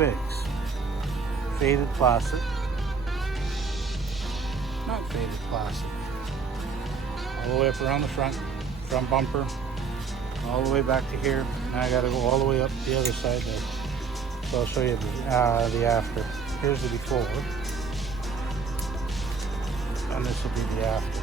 fix. Faded plastic. Not faded plastic. All the way up around the front bumper, all the way back to here. Now I gotta go all the way up the other side there. So I'll show you the after. Here's the before, and this will be the after.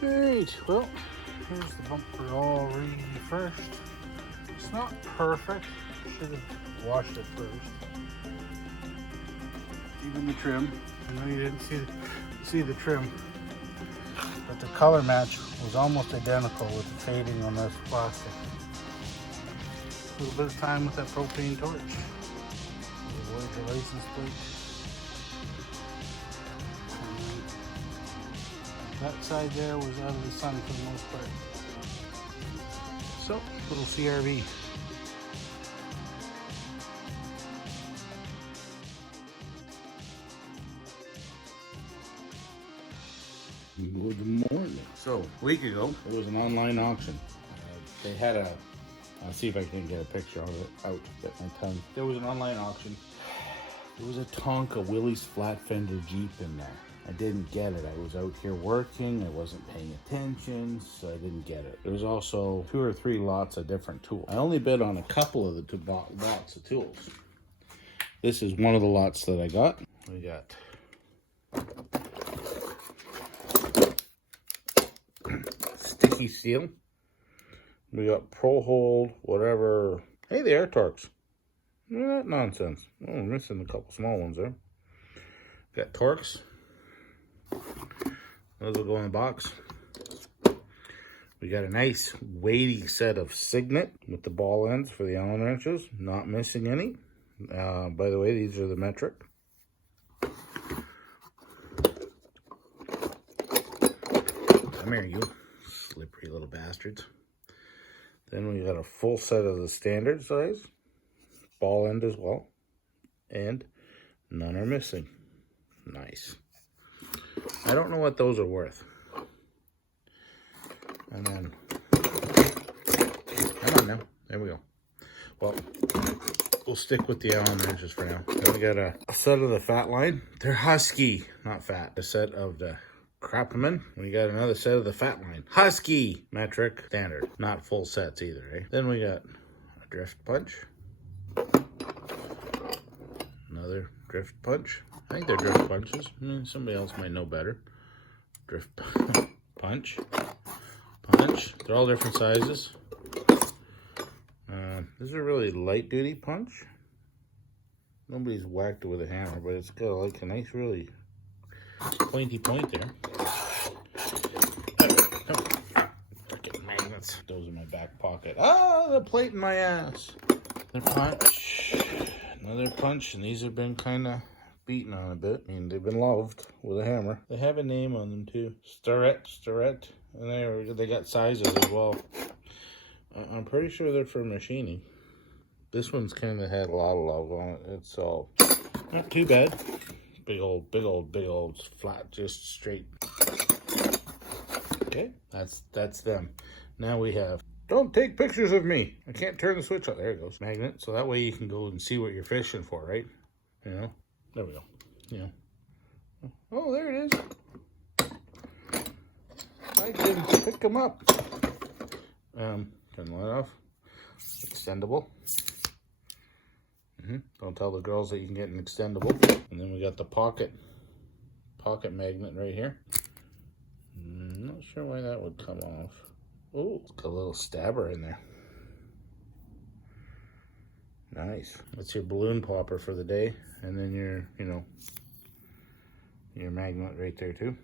Alright, well, here's the bumper all refurbished. It's not perfect. Should have washed it first. Even the trim. I know you didn't see the trim, but the color match was almost identical with the fading on this plastic. A little bit of time with that propane torch. Avoid the license plate. That side there was out of the sun for the most part. So, little CRV. Good morning. So, a week ago, it was an online auction. They had I'll see if I can get a picture of it out, get my tongue. There was an online auction. There was a Tonka Willys flat fender Jeep in there. I didn't get it. I was out here working. I wasn't paying attention, so I didn't get it. There was also 2 or 3 lots of different tools. I only bid on a couple of the 2 lots of tools. This is one of the lots that I got. We got sticky steel. We got Pro Hold, whatever. Hey, they are Torx. Look at that nonsense. Oh, we're missing a couple small ones there. Got Torx. Those will go in the box. We got a nice weighty set of Signet with the ball ends for the Allen wrenches. Not missing any. By the way, these are the metric. Come here, you slippery little bastards. Then we got a full set of the standard size. Ball end as well. And none are missing. Nice. I don't know what those are worth. And then, come on now. There we go. Well, we'll stick with the Allen wrenches for now. Then we got a set of the Fat Line. They're Husky, not fat. A set of the Crapman. We got another set of the Fat Line. Husky, metric, standard. Not full sets either, eh? Then we got a Drift Punch. Another Drift Punch. I think they're Drift Punches. I mean, somebody else might know better. Drift Punch. Punch. They're all different sizes. This is a really light duty punch. Nobody's whacked it with a hammer, but it's got like a nice, really pointy point there. Freaking magnets. Those in my back pocket. Ah, the plate in my ass. Another punch. Another punch, and these have been kind of beaten on a bit. I mean, they've been loved with a hammer. They have a name on them too. Starrett. And they got sizes as well. I'm pretty sure they're for machining. This one's kind of had a lot of love on it. It's all not too bad. Big old flat, just straight. Okay, that's them. Now we have, don't take pictures of me. I can't turn the switch on. There it goes. Magnet. So that way you can go and see what you're fishing for, right? You know, there we go. Yeah. Oh, there it is. I can pick them up. Turn the light off. Extendable. Don't tell the girls that you can get an extendable. And then we got the pocket magnet right here. Not sure why that would come off. Oh, it's got a little stabber in there. Nice. That's your balloon popper for the day. And then your magnet right there too.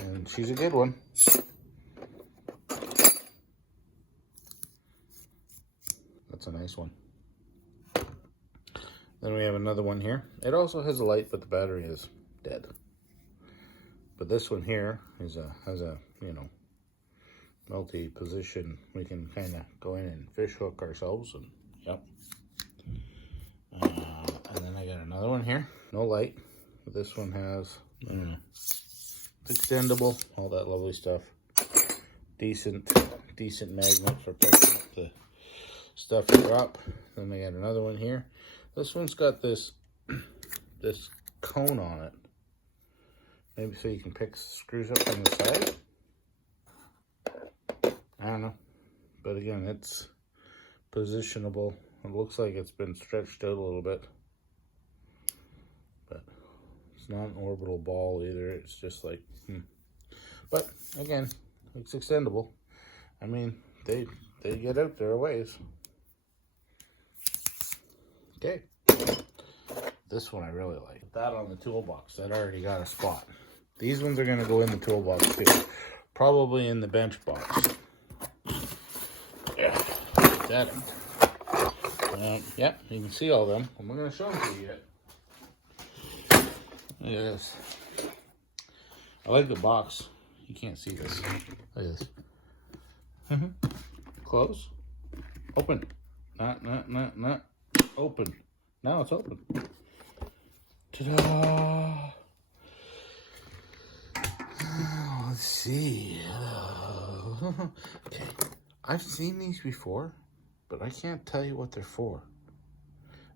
And she's a good one. That's a nice one. Then we have another one here. It also has a light, but the battery is dead. But this one here is has a multi-position. We can kind of go in and fish hook ourselves, and yep. And then I got got another one here. No light. This one has, it's extendable, all that lovely stuff. Decent magnet for picking up the stuff you drop. Then they got another one here. This one's got this cone on it. Maybe so you can pick screws up on the side. I don't know. But again, it's positionable. It looks like it's been stretched out a little bit. But it's not an orbital ball either. It's just like, But again, it's extendable. I mean, they get out there a ways. Okay. This one I really like. Put that on the toolbox. That already got a spot. These ones are going to go in the toolbox too. Probably in the bench box. Yeah. That. Yeah, you can see all of them. I'm not going to show them to you yet. Look at this. I like the box. You can't see this. Look at this. Close. Open. Not. Open. Now it's open. Ta-da! Let's see. Okay. I've seen these before, but I can't tell you what they're for.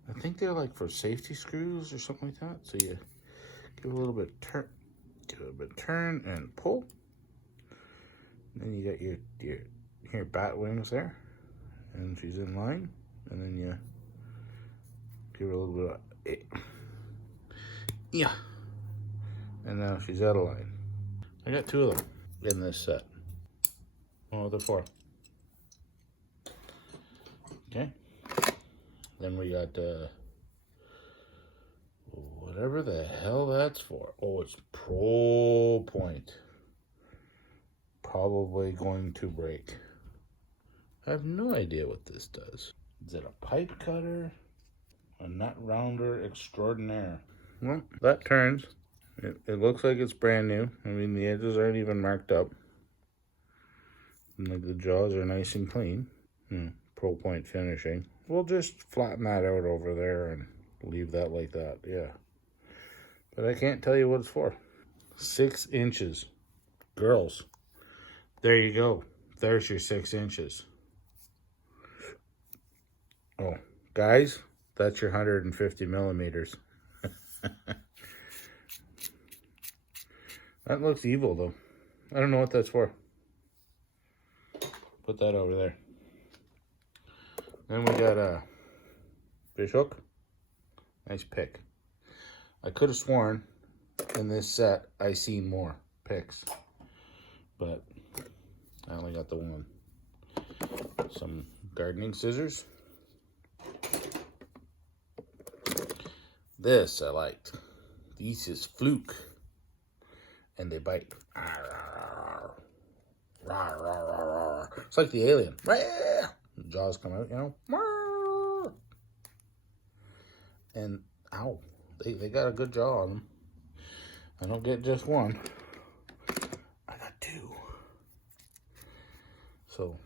I think they're like for safety screws or something like that. So you give a little bit turn and pull. And then you got your bat wings there, and she's in line. And then you give her a little bit of yeah. And now she's out of line. I got two of them in this set. Oh, they're for. Okay. Then we got whatever the hell that's for. Oh, it's Pro Point. Probably going to break. I have no idea what this does. Is it a pipe cutter? A nut rounder extraordinaire. Well, that turns. It looks like it's brand new. I mean, the edges aren't even marked up. And like the jaws are nice and clean. Pro Point finishing. We'll just flatten that out over there and leave that like that. Yeah. But I can't tell you what it's for. 6 inches. Girls. There you go. There's your 6 inches. Oh, guys, that's your 150 millimeters. That looks evil, though. I don't know what that's for. Put that over there. Then we got a fish hook. Nice pick. I could have sworn in this set I seen more picks, but I only got the one. Some gardening scissors. This I liked. These is Fluke. And they bite. It's like the alien. The jaws come out, you know. And ow, they got a good jaw on them. I don't get just one. I got 2. So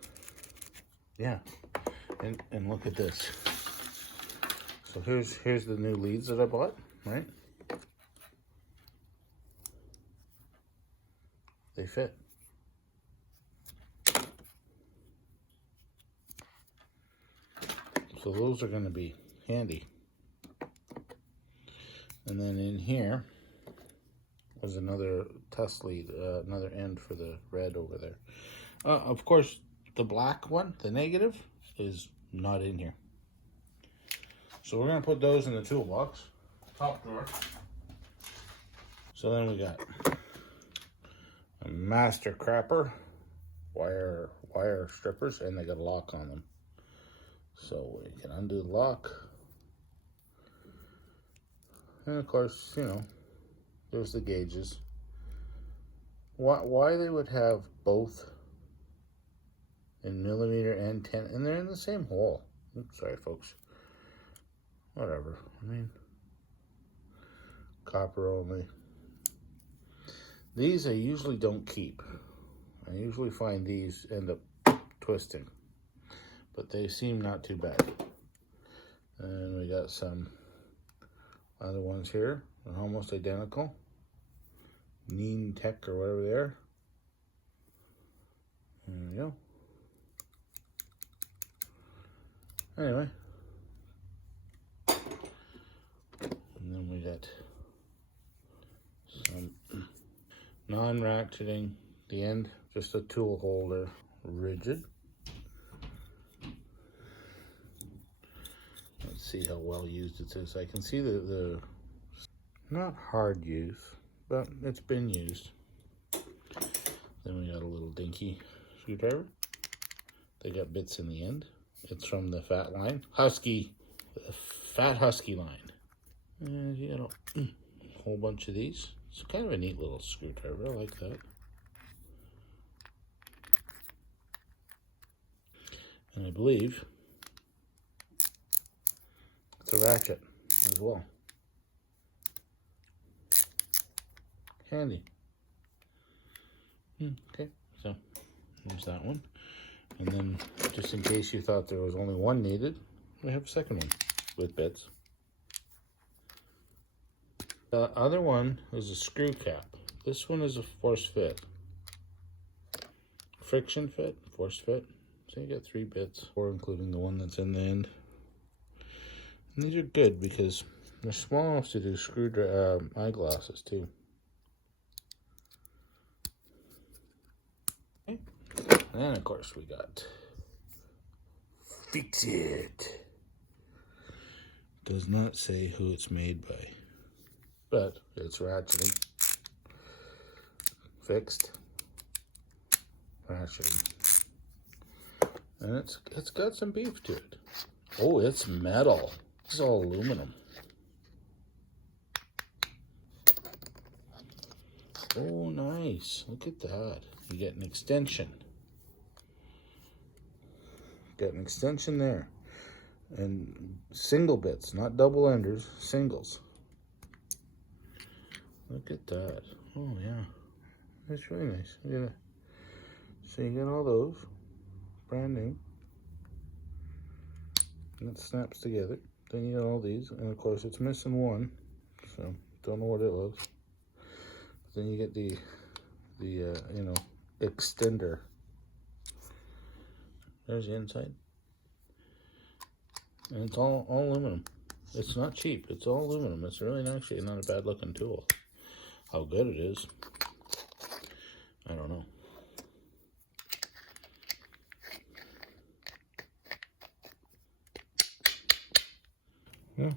yeah. And look at this. So here's the new leads that I bought, right? They fit. So those are going to be handy. And then in here was another test lead, another end for the red over there. Of course, the black one, the negative, is not in here. So we're going to put those in the toolbox, top drawer. So then we got a master crapper, wire strippers, and they got a lock on them. So we can undo the lock. And of course, you know, there's the gauges. Why they would have both in millimeter and 10, and they're in the same hole. Oops, sorry, folks. Whatever. I mean, copper only. These I usually don't keep. I usually find these end up twisting. But they seem not too bad. And we got some Other ones here are almost identical. Neen Tech or whatever they are. There we go. Anyway. And then we got some non-ratcheting. The end, just a tool holder, rigid. Let's see how well used it is. I can see the not hard use, but it's been used. Then we got a little dinky screwdriver. They got bits in the end. It's from the fat line. Husky, the fat Husky line. And you got a whole bunch of these. It's kind of a neat little screwdriver. I like that. And I believe it's a ratchet as well. Handy. Okay, so there's that one. And then, just in case you thought there was only one needed, we have a second one with bits. The other one is a screw cap. This one is a force fit. Friction fit, force fit. So you got 3 bits, 4 including the one that's in the end. And these are good because they're small enough to do eyeglasses too. Okay. And then of course we got Fix It. Does not say who it's made by, but it's ratcheting. Fixed. Ratcheting. And it's got some beef to it. Oh, it's metal. This is all aluminum. Oh, nice. Look at that. You get an extension. Got an extension there. And single bits, not double enders, singles. Look at that. Oh, yeah. That's really nice. So you got all those. Brand new. And it snaps together. Then you got all these, and of course it's missing one, so don't know what it was. Then you get the you know, extender. There's the inside, and it's all aluminum. It's not cheap. It's all aluminum. It's really actually not a bad looking tool. How good it is, I don't know. Yeah,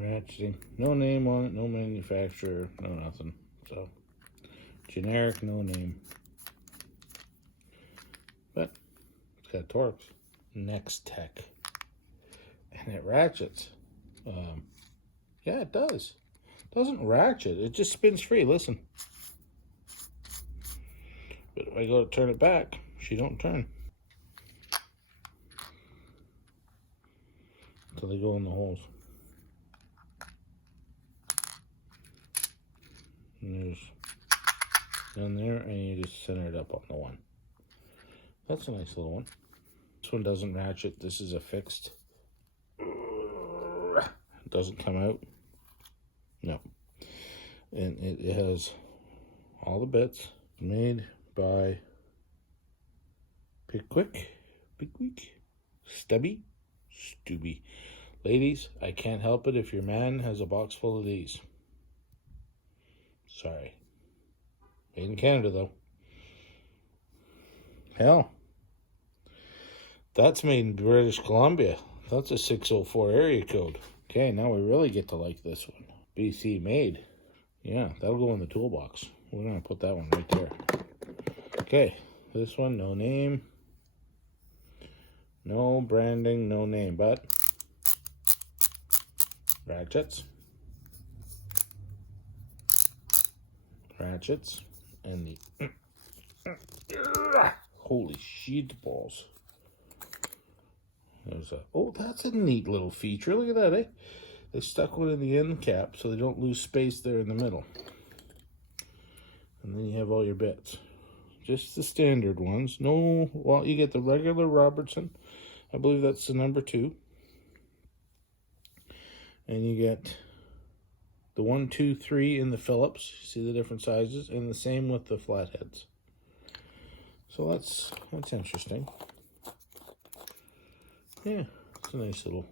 ratcheting. No name on it, no manufacturer, no nothing. So, generic, no name. But, it's got Torx. Next Tech. And it ratchets. Yeah, it does. It doesn't ratchet, it just spins free, listen. But if I go to turn it back, she don't turn. Until they go in the holes. And there's down there, and you just center it up on the one. That's a nice little one. This one doesn't ratchet. This is a fixed. It doesn't come out. No. And it has all the bits made by Pickwick, Stubby. Ladies, I can't help it if your man has a box full of these. Sorry. Made in Canada, though. Hell. That's made in British Columbia. That's a 604 area code. Okay, now we really get to like this one. BC made. Yeah, that'll go in the toolbox. We're going to put that one right there. Okay, this one, no name. No branding, no name, but ratchets. Ratchets. And the holy shit balls. There's a, oh, that's a neat little feature. Look at that, eh? They stuck one in the end cap so they don't lose space there in the middle. And then you have all your bits. Just the standard ones. No, well, you get the regular Robertson. I believe that's the number 2. And you get The 1, 2, 3 in the Phillips. See the different sizes, and the same with the flatheads. So that's interesting. Yeah, it's a nice little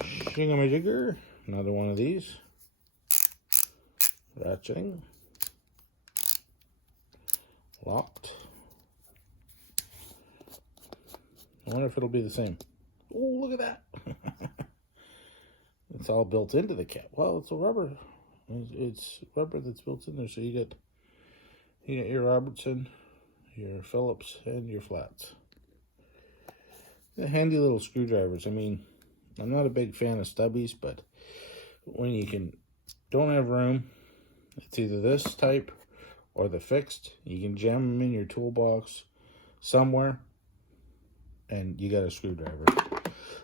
shingamajigger. Another one of these. Ratcheting. Locked. I wonder if it'll be the same. Oh, look at that. It's all built into the cap. Well, it's a rubber. It's rubber that's built in there. So you get your Robertson, your Phillips, and your flats. They're handy little screwdrivers. I mean, I'm not a big fan of stubbies, but when you don't have room, it's either this type or the fixed. You can jam them in your toolbox somewhere, and you got a screwdriver.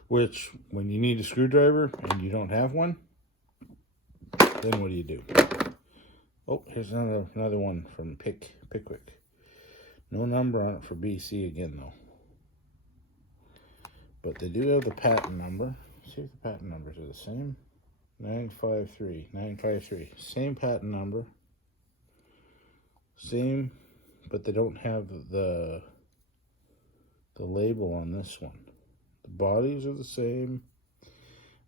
Which, when you need a screwdriver and you don't have one, then what do you do? Oh, here's another one from Pickwick. No number on it for BC again, though. But they do have the patent number. Let's see if the patent numbers are the same. 953. Same patent number. Same, but they don't have the label on this one. The bodies are the same.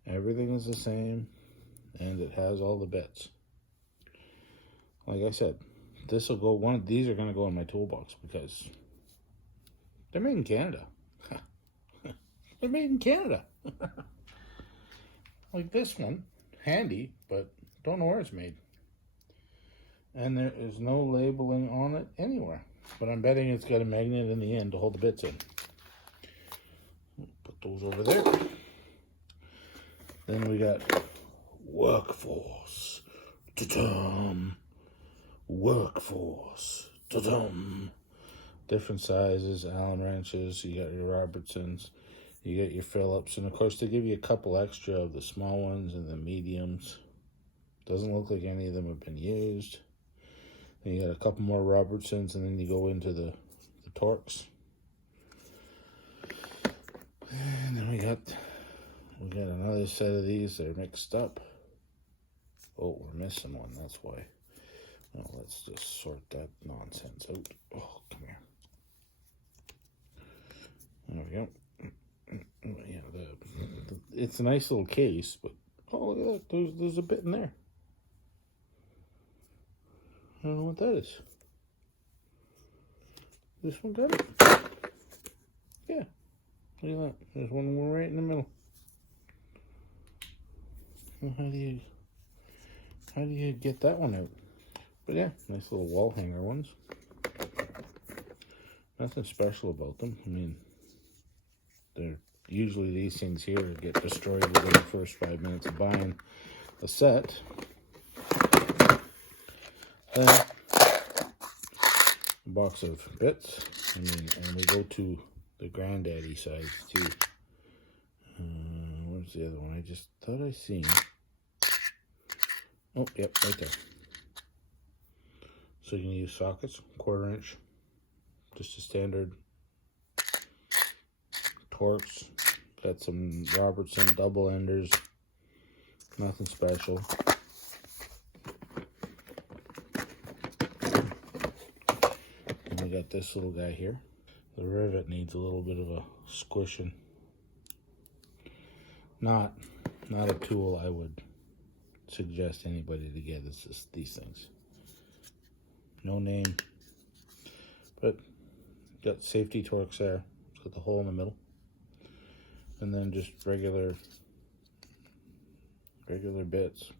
Everything is the same. And it has all the bits. Like I said, this will go, one of these are going to go in my toolbox because they're made in Canada. They're made in Canada. Like this one, handy, but don't know where it's made. And there is no labeling on it anywhere. But I'm betting it's got a magnet in the end to hold the bits in. Put those over there. Then we got Workforce. Ta-dum. Workforce. Ta-dum. Different sizes, Allen wrenches. You got your Robertsons. You get your Phillips. And of course, they give you a couple extra of the small ones and the mediums. Doesn't look like any of them have been used. Then you got a couple more Robertsons, and then you go into the Torques. And then we got another set of these. They're mixed up. Oh, we're missing one. That's why. Well, let's just sort that nonsense out. Oh, come here. There we go. Yeah, it's a nice little case, but oh, look at that. There's a bit in there. I don't know what that is. This one got it? Yeah. Look at that. There's one more right in the middle. Well, how do you get that one out? But yeah, nice little wall hanger ones. Nothing special about them. I mean, they're usually these things here get destroyed within the first 5 minutes of buying a set. Then a box of bits. I mean, and we go to the granddaddy size too. Where's the other one? I just thought I seen. Oh, yep, right there. So you can use sockets, 1/4 inch, just a standard Torques. Got some Robertson double enders, nothing special. And we got this little guy here. The rivet needs a little bit of a squishing. Not a tool I would suggest anybody to get. It's just these things. No name, but got safety Torques there. It's got the hole in the middle, and then just regular bits.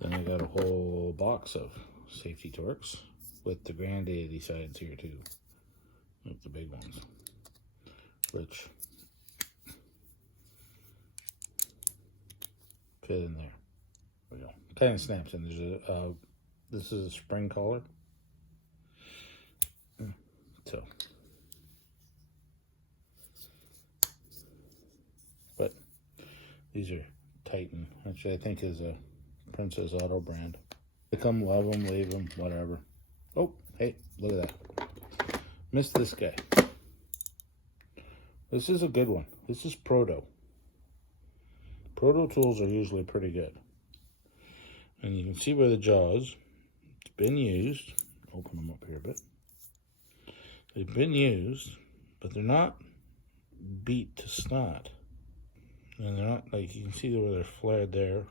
Then I got a whole box of safety Torques with the granddaddy sides here too, like the big ones, which fit in there. There we go. Kind of snaps in. There's a this is a spring collar. So, but these are Titan, which I think is a Princess Auto brand. They come, love them, leave them, whatever. Oh, hey, look at that. Missed this guy. This is a good one. This is Proto. Proto tools are usually pretty good. And you can see by the jaws, it's been used. Open them up here a bit. They've been used, but they're not beat to snot. And they're not, like, you can see where they're flared there.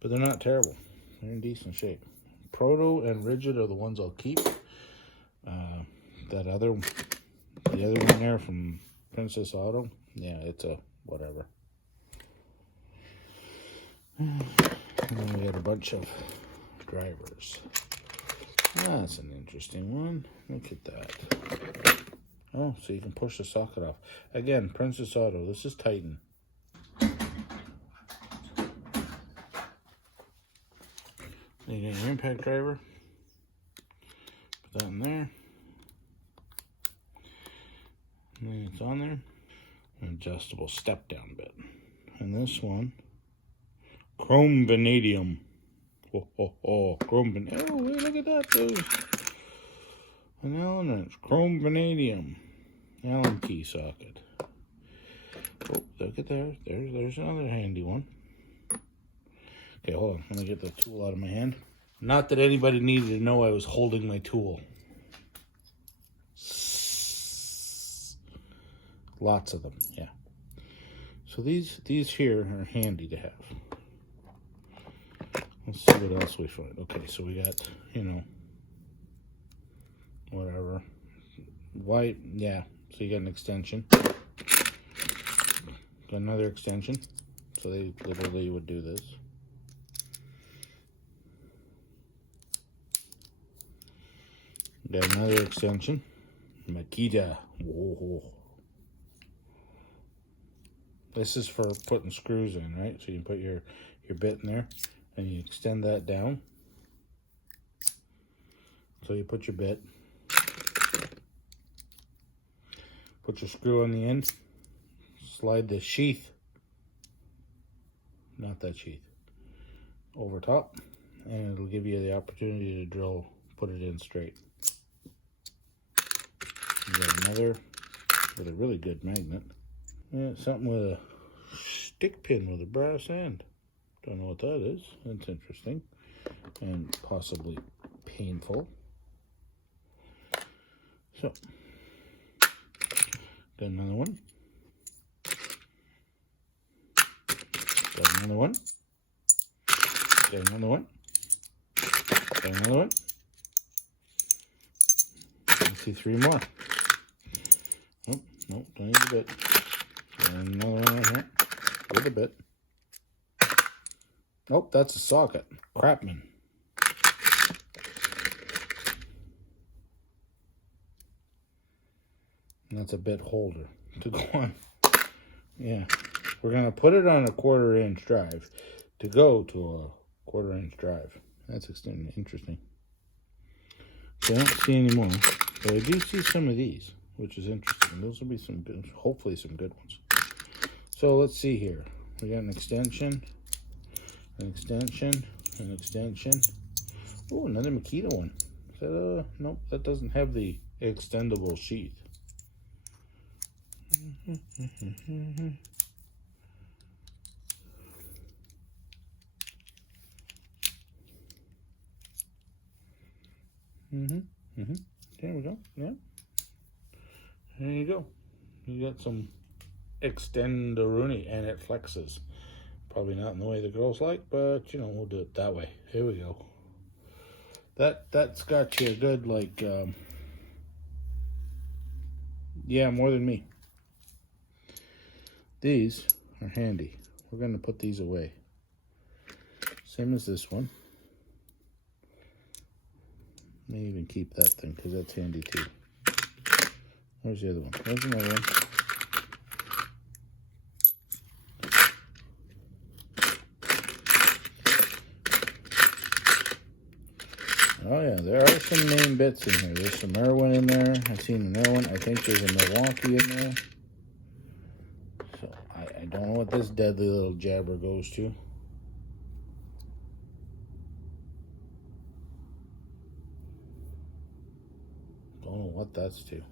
But they're not terrible. They're in decent shape. Proto and Rigid are the ones I'll keep. The other one there from Princess Auto, yeah, it's a whatever. And then we got a bunch of drivers. That's an interesting one. Look at that. Oh, so you can push the socket off. Again, Princess Auto. This is Titan. You got your impact driver. Put that in there. And then it's on there. An adjustable step down bit. And this one, chrome vanadium. Chrome vanadium. Oh, wait, look at that, dude. An Allen wrench, chrome vanadium. Allen key socket. Oh, look at there. There's another handy one. Okay, hold on. Let me get the tool out of my hand. Not that anybody needed to know I was holding my tool. Lots of them, yeah. So these here are handy to have. Let's see what else we find. Okay, so we got, whatever. White, yeah. So you got an extension. Got another extension. So they literally would do this. Got another extension. Makita. Whoa. This is for putting screws in, right? So you can put your bit in there and you extend that down. So you put your bit, put your screw on the end, slide the sheath, not that sheath, over top, and it'll give you the opportunity to drill, put it in straight. You got another with a really good magnet. Yeah, something with a stick pin with a brass end. Don't know what that is. That's interesting and possibly painful. So, got another one. Got another one. Got another one. Got another one. Let's see, 3 more. Oh, no, don't need a bit. And another one right here with a bit. Oh, that's a socket. Crapman. And that's a bit holder to go on. Yeah. We're going to put it on a 1/4 inch drive to go to a 1/4 inch drive. That's interesting. So I don't see any more, but I do see some of these, which is interesting. Those will be some good, hopefully some good ones. So let's see here. We got an extension, an extension, an extension. Oh, another Makita one. Is that nope, that doesn't have the extendable sheath. There we go. Yeah. There you go. You got some extenderoonie, and it flexes. Probably not in the way the girls like, but we'll do it that way. Here we go. That's got you a good, like, yeah, more than me. These are handy. We're going to put these away. Same as this one. May even keep that thing because that's handy too. Where's the other one? There's another one. Oh yeah, there are some main bits in here. There's some Irwin in there. I've seen another one. I think there's a Milwaukee in there. So I don't know what this deadly little jabber goes to. Don't know what that's to.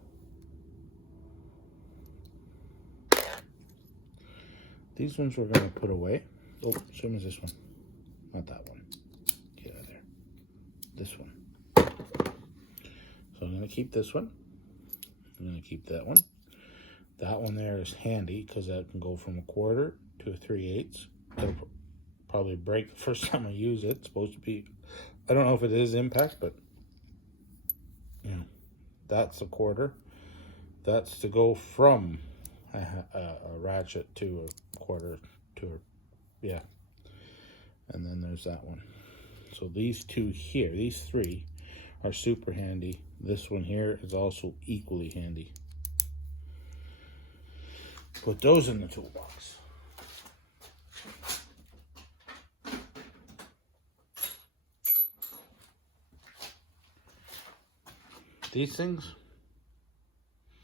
These ones we're going to put away. Oh, show me this one. Not that one. Get out of there. This one. So I'm going to keep this one. I'm going to keep that one. That one there is handy because that can go from 1/4 to a 3/8. It'll probably break the first time I use it. It's supposed to be, I don't know if it is impact, but you know, that's 1/4. That's to go from a ratchet to a 1/4 to a, yeah. And then there's that one. So these two here, these three are super handy. This one here is also equally handy. Put those in the toolbox. These things,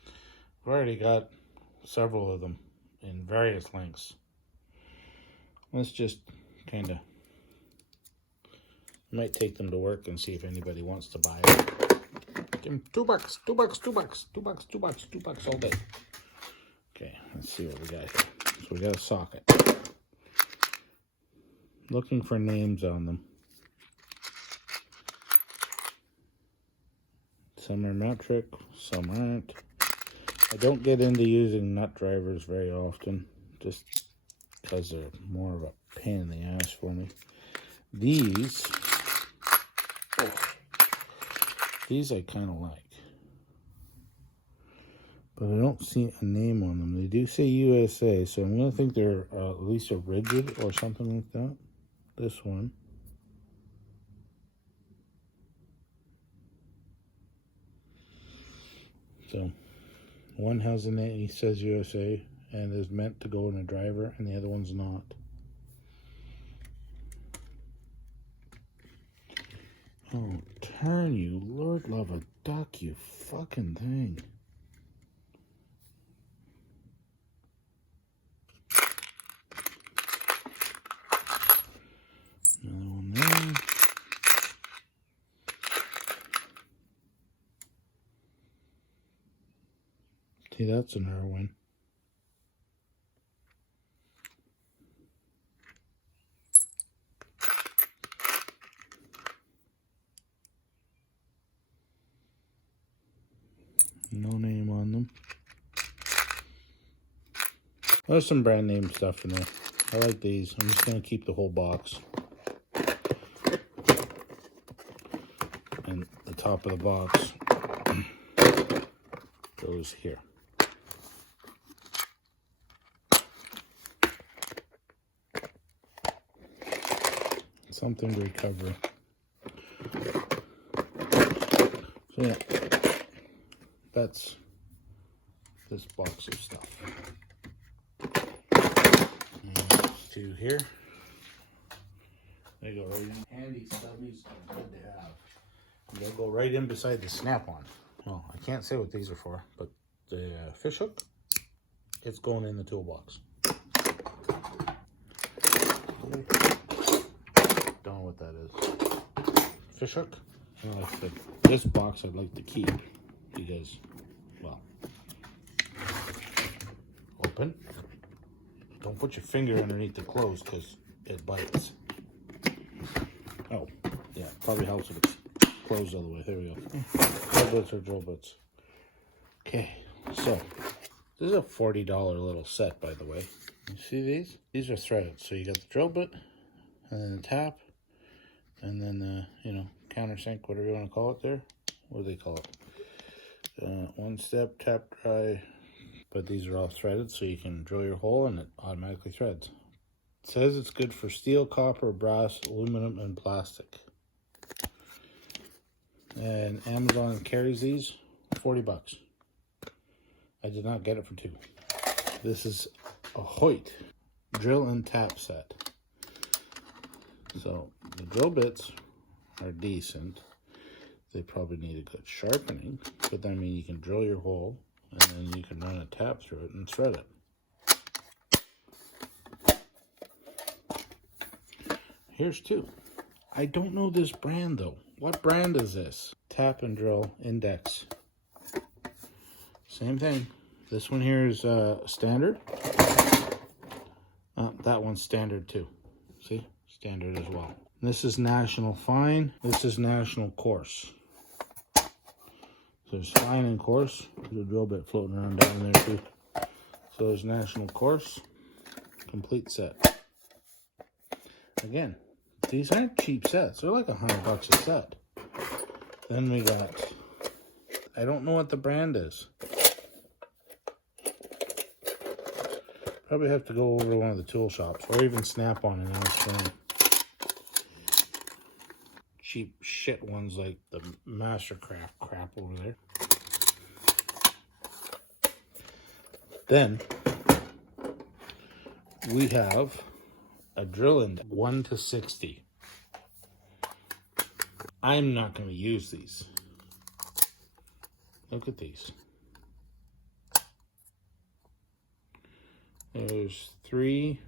I've already got several of them in various lengths. Let's just kind of, might take them to work and see if anybody wants to buy it. Give them $2, $2, $2, $2, $2, $2 all day. Okay, let's see what we got here. So we got a socket. Looking for names on them. Some are metric, some aren't. I don't get into using nut drivers very often, just because they're more of a pain in the ass for me. These I kind of like, but I don't see a name on them. They do say USA, so I'm going to think they're at least a rigid or something like that. This one. So, one has a name, he says USA, and is meant to go in a driver, and the other one's not. Oh, turn you, Lord love a duck, you fucking thing. Another one there. See, that's an Irwin. No name on them. There's some brand name stuff in there. I like these. I'm just going to keep the whole box. And the top of the box goes here. Something to recover. So yeah, that's this box of stuff. And two here. They go right in. Handy stubbies are good to have. They'll go right in beside the snap-on. Well, I can't say what these are for, but the fish hook, it's going in the toolbox. Don't know what that is. Fish hook. And like I said, this box I'd like to keep because, well, open. Don't put your finger underneath the close because it bites. Oh, yeah, probably helps if it's closed all the way. There we go. Drill bits or drill bits. Okay, so this is a $40 little set, by the way. You see these? These are threaded. So you got the drill bit, and then the tap, and then the, you know, countersink, whatever you want to call it there. What do they call it? One step, tap dry. But these are all threaded, so you can drill your hole and it automatically threads. It says it's good for steel, copper, brass, aluminum, and plastic. And Amazon carries these, $40. I did not get it for $2. This is a Hoyt drill and tap set. So the drill bits are decent. They probably need a good sharpening, but I mean, you can drill your hole and then you can run a tap through it and thread it. Here's two. I don't know this brand though. What brand is this? Tap and drill index. Same thing. This one here is standard. that one's standard too. See? Standard as well. This is National Fine. This is National Coarse. So there's Fine and Coarse. There's a drill bit floating around down there too. So there's National Coarse. Complete set. Again, these aren't cheap sets. They're like $100 a set. Then we got, I don't know what the brand is. Probably have to go over to one of the tool shops or even Snap-on and ask them. Cheap shit ones like the Mastercraft crap over there. Then we have a drill index 1 to 60. I'm not going to use these. Look at these. There's 3,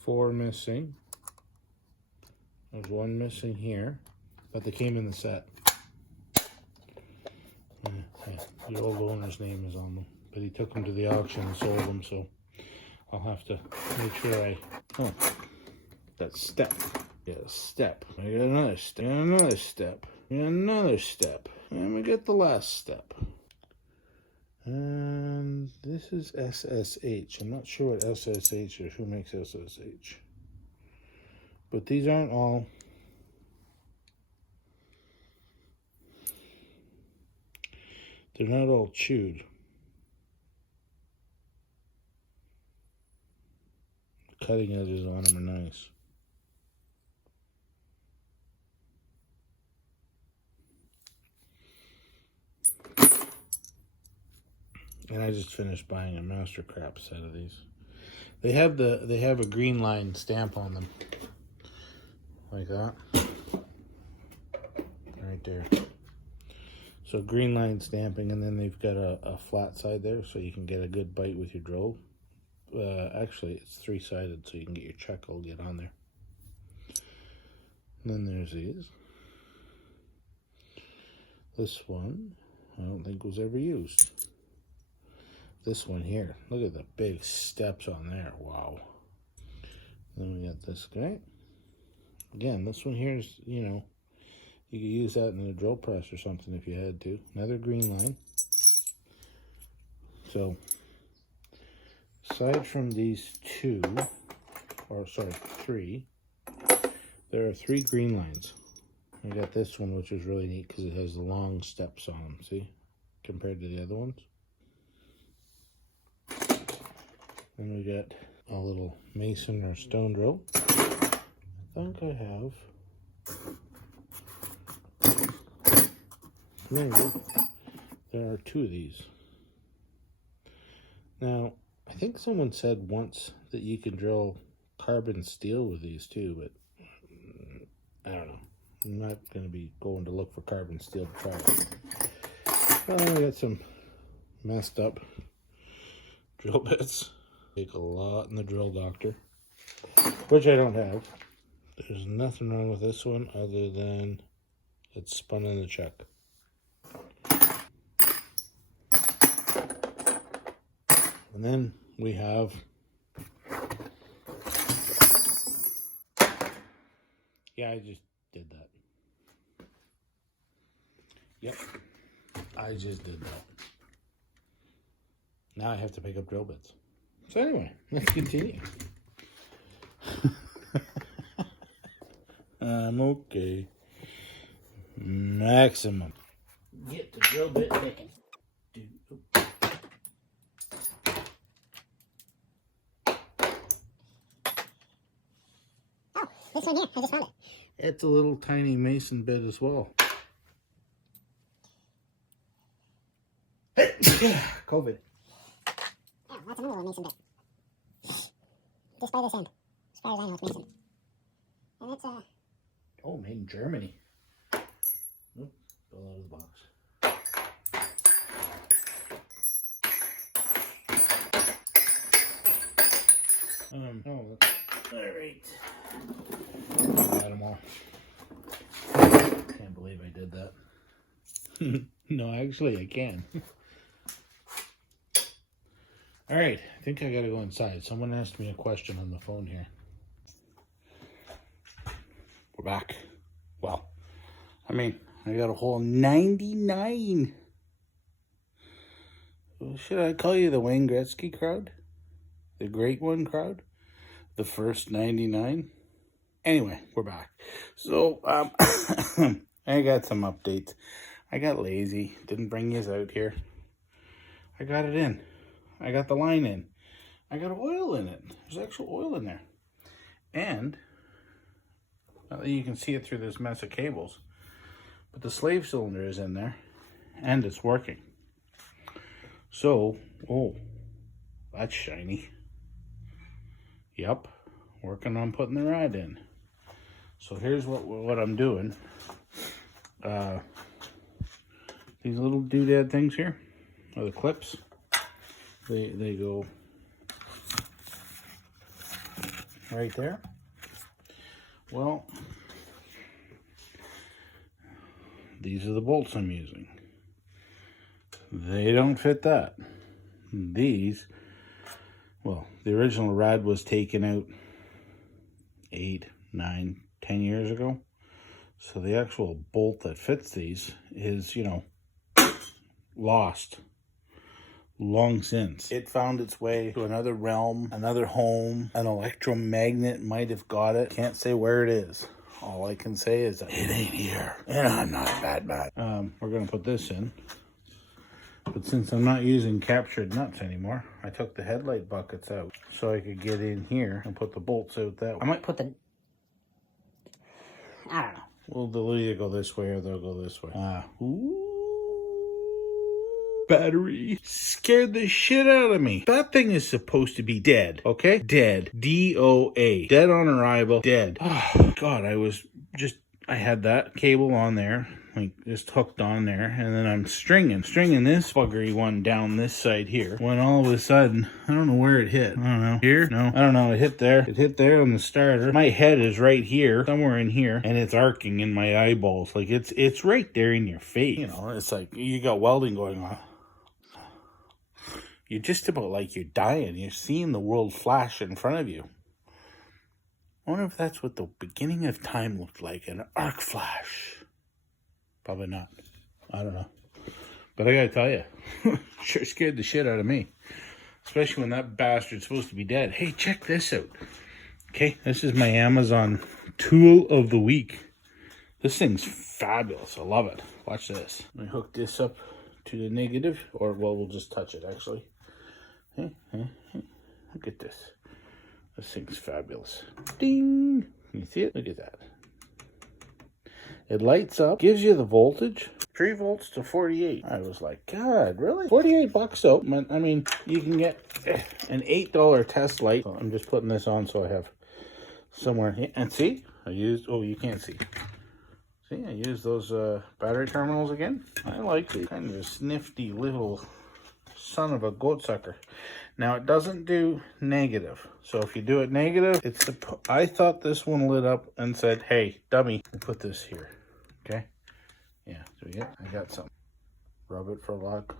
4 missing. There's 1 missing here, but they came in the set. The old owner's name is on them, but he took them to the auction and sold them, so I'll have to make sure oh, that step. Yeah, step. I got another step. Another step. Another step. And we get the last step. And this is SSH. I'm not sure what SSH is. Who makes SSH? But these aren't all. They're not all chewed. The cutting edges on them are nice. And I just finished buying a Mastercraft set of these. They have a green line stamp on them. Like that. Right there. So green line stamping, and then they've got a flat side there so you can get a good bite with your drill. Actually, it's 3-sided so you can get your chuckle get on there. And then there's these. This one, I don't think was ever used. This one here, look at the big steps on there. Wow. Then we got this guy. Again, this one here is, you know, you could use that in a drill press or something if you had to. Another green line. So, aside from these 2, or sorry, 3, there are 3 green lines. I got this one, which is really neat because it has the long steps on them, see? Compared to the other ones. Then we got a little mason or stone drill. I think I have. Maybe. There are 2 of these. Now, I think someone said once that you can drill carbon steel with these too, but I don't know. I'm not going to be going to look for carbon steel to try it. Well, we got some messed up drill bits. Take a lot in the drill doctor, which I don't have. There's nothing wrong with this one other than it's spun in the chuck. And then we have I just did that. Yep, I just did that. Now I have to pick up drill bits. So anyway, let's continue. I'm okay. Maximum. Get the drill bit picking. Oh, this one here. I just found it. It's a little tiny mason bit as well. COVID. Yeah, that's another little mason bit. Just by this end. As far as I know, it's mason. And it's oh, made in Germany. Nope, fell out of the box. Oh, all right. Got them all. Can't believe I did that. No, actually, I can. All right, I think I gotta go inside. Someone asked me a question on the phone here. We're back. Well, I mean, I got a whole 99. Should I call you the Wayne Gretzky crowd? The Great One crowd? The first 99? Anyway, we're back. So, I got some updates. I got lazy. Didn't bring yous out here. I got it in. I got the line in. I got oil in it. There's actual oil in there. And you can see it through this mess of cables. But the slave cylinder is in there. And it's working. So, oh, that's shiny. Yep. Working on putting the Raddd in. So here's what I'm doing. These little doodad things here are the clips. They go right there. Well, these are the bolts I'm using. They don't fit that. These, well, the original Raddd was taken out 8, 9, 10 years ago. So the actual bolt that fits these is, you know, lost long since. It found its way to another realm, another home. An electromagnet might have got it. Can't say where it is. All I can say is that it ain't here. And I'm not that bad. We're going to put this in. But since I'm not using captured nuts anymore, I took the headlight buckets out so I could get in here and put the bolts out that way. I might put the... I don't know. Well, they'll either go this way or they'll go this way. Ooh. Battery scared the shit out of me. That thing is supposed to be dead, okay? Dead. D-O-A. Dead on arrival. Dead. Oh, God, I had that cable on there, like just hooked on there, and then I'm stringing this buggery one down this side here, when all of a sudden, I don't know where it hit. I don't know. Here? No. I don't know. It hit there. It hit there on the starter. My head is right here, somewhere in here, and it's arcing in my eyeballs. Like, it's right there in your face. You know, it's like you got welding going on. You're just about like you're dying. You're seeing the world flash in front of you. I wonder if that's what the beginning of time looked like, an arc flash. Probably not. I don't know. But I gotta tell you, sure scared the shit out of me. Especially when that bastard's supposed to be dead. Hey, check this out. Okay, this is my Amazon tool of the week. This thing's fabulous. I love it. Watch this. Let me hook this up to the negative. Or, well, we'll just touch it, actually. Look at this. This thing's fabulous. Ding! Can you see it? Look at that. It lights up, gives you the voltage, 3 volts to 48. I was like, God, really? 48 bucks though. I mean, you can get an $8 test light. So I'm just putting this on so I have somewhere. And see, oh, you can't see. See, I used those battery terminals again. I like it. Kind of a snifty little son of a goat sucker. Now it doesn't do negative. So if you do it negative, I thought this one lit up and said, hey, dummy, we'll put this here. Okay? Yeah, I got something. Rub it for luck.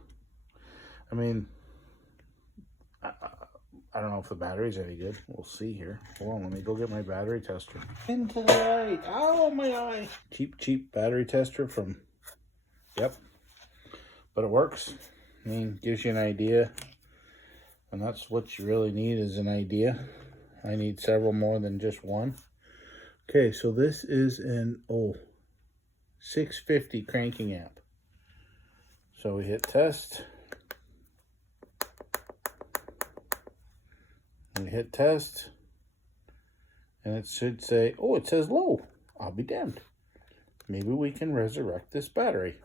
I mean, I don't know if the battery's any good. We'll see here. Hold on, let me go get my battery tester. Into the light. Ow, my eye. Cheap battery tester from, yep. But it works. I mean, gives you an idea. And that's what you really need, is an idea. I need several more than just one. Okay, so this is an 650 cranking amp. So we hit test. We hit test. And it should say, oh, it says low. I'll be damned. Maybe we can resurrect this battery.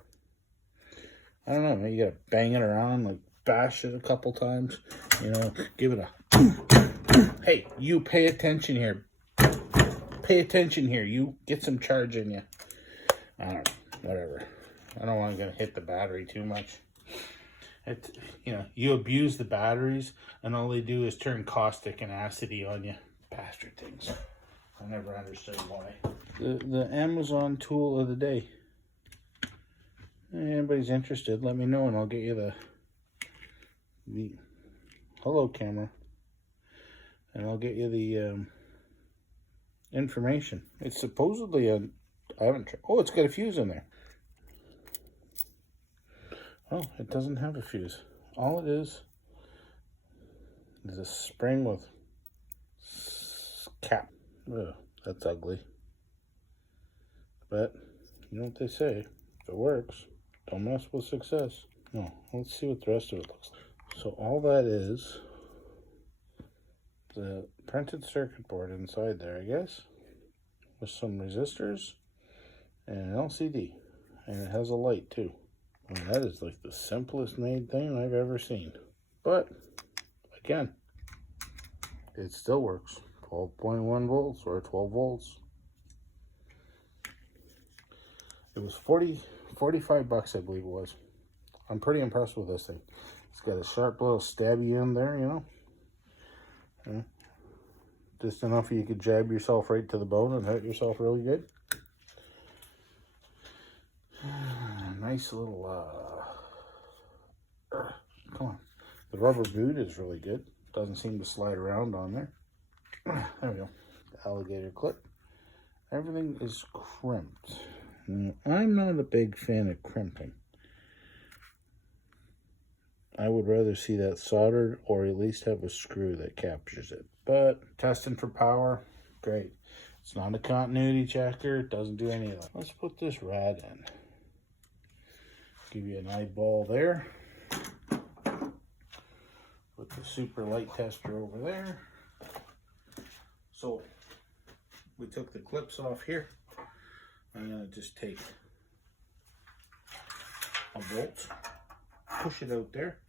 I don't know, maybe you gotta bang it around, like bash it a couple times, you know, give it a, hey, you pay attention here. Pay attention here. You get some charge in you. I don't know, whatever. I don't want to hit the battery too much. You know, you abuse the batteries and all they do is turn caustic and acidy on you. Bastard things. I never understood why. The Amazon tool of the day. If anybody's interested, let me know and I'll get you the hello camera, and I'll get you the information. It's supposedly a, I haven't tried, oh, it's got a fuse in there. Oh, it doesn't have a fuse. All it is a spring with cap. Ugh, that's ugly. But you know what they say, if it works, don't mess with success. No, let's see what the rest of it looks like. So all that is the printed circuit board inside there, I guess, with some resistors and an LCD, and it has a light too. Well, that is like the simplest made thing I've ever seen. But again, it still works. 12.1 volts or 12 volts. It was 45 bucks, I believe it was. I'm pretty impressed with this thing. It's got a sharp little stabby end there, you know. Yeah. Just enough you could jab yourself right to the bone and hurt yourself really good. Nice little, come on. The rubber boot is really good. Doesn't seem to slide around on there. There we go. The alligator clip. Everything is crimped. Now, I'm not a big fan of crimping. I would rather see that soldered or at least have a screw that captures it. But testing for power, great. It's not a continuity checker. It doesn't do any of that. Let's put this Raddd in. Give you an eyeball there. Put the super light tester over there. So we took the clips off here. I'm going to just take a bolt, push it out there,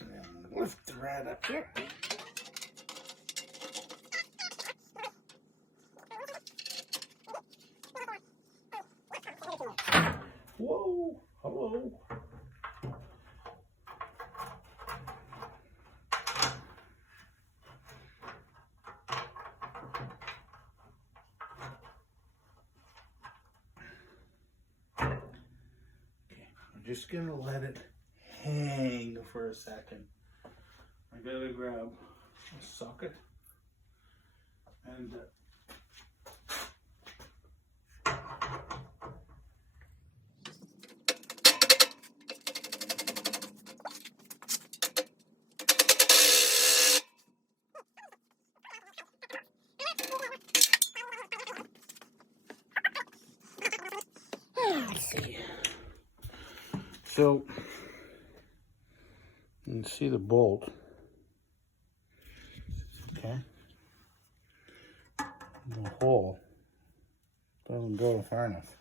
and lift the Raddd up here. Whoa, hello. Just gonna let it hang for a second. I gotta grab a socket and let's see. So you can see the bolt, okay? The hole doesn't go far enough.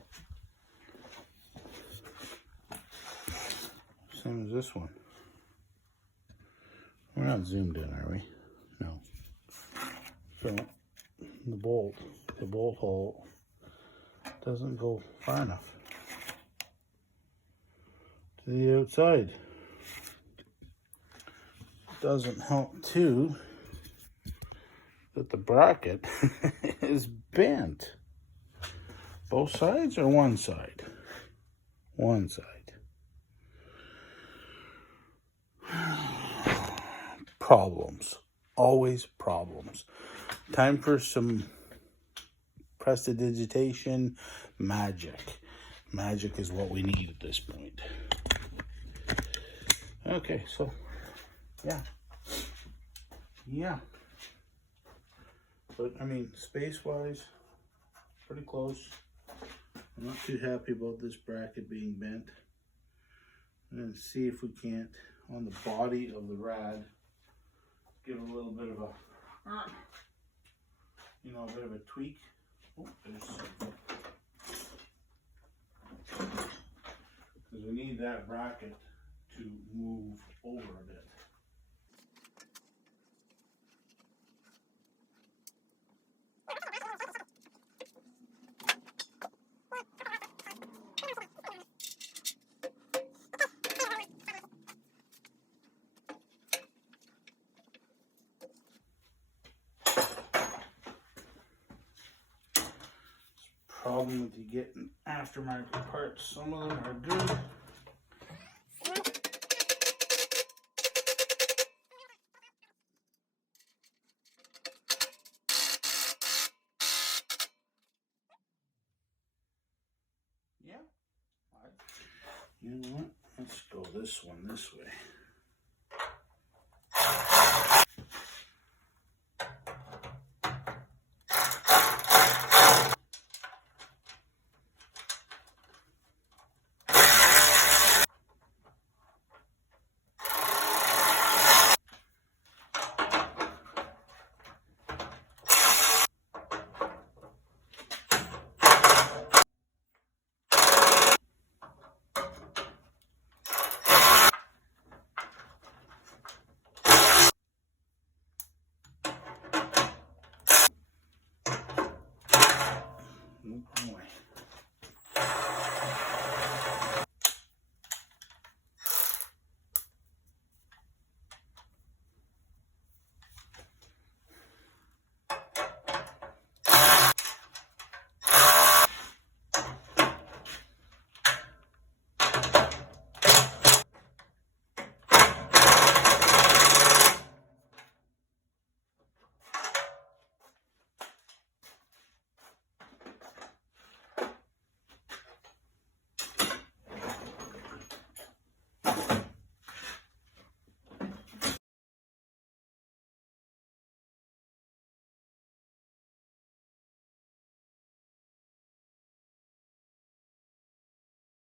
Same as this one. We're not zoomed in, are we? No. So the bolt hole doesn't go far enough to the outside. Doesn't help too that the bracket is bent. Both sides or one side? One side. Problems. Always problems. Time for some prestidigitation. Magic. Magic is what we need at this point. Okay, so yeah, but I mean, space-wise, pretty close. I'm not too happy about this bracket being bent. I'm going to see if we can't, on the body of the Raddd, give a little bit of a, you know, a bit of a tweak. Oh, because we need that bracket to move over a bit. Problem with you getting aftermarket parts, some of them are good, You know what? Let's go this one this way. Oh boy.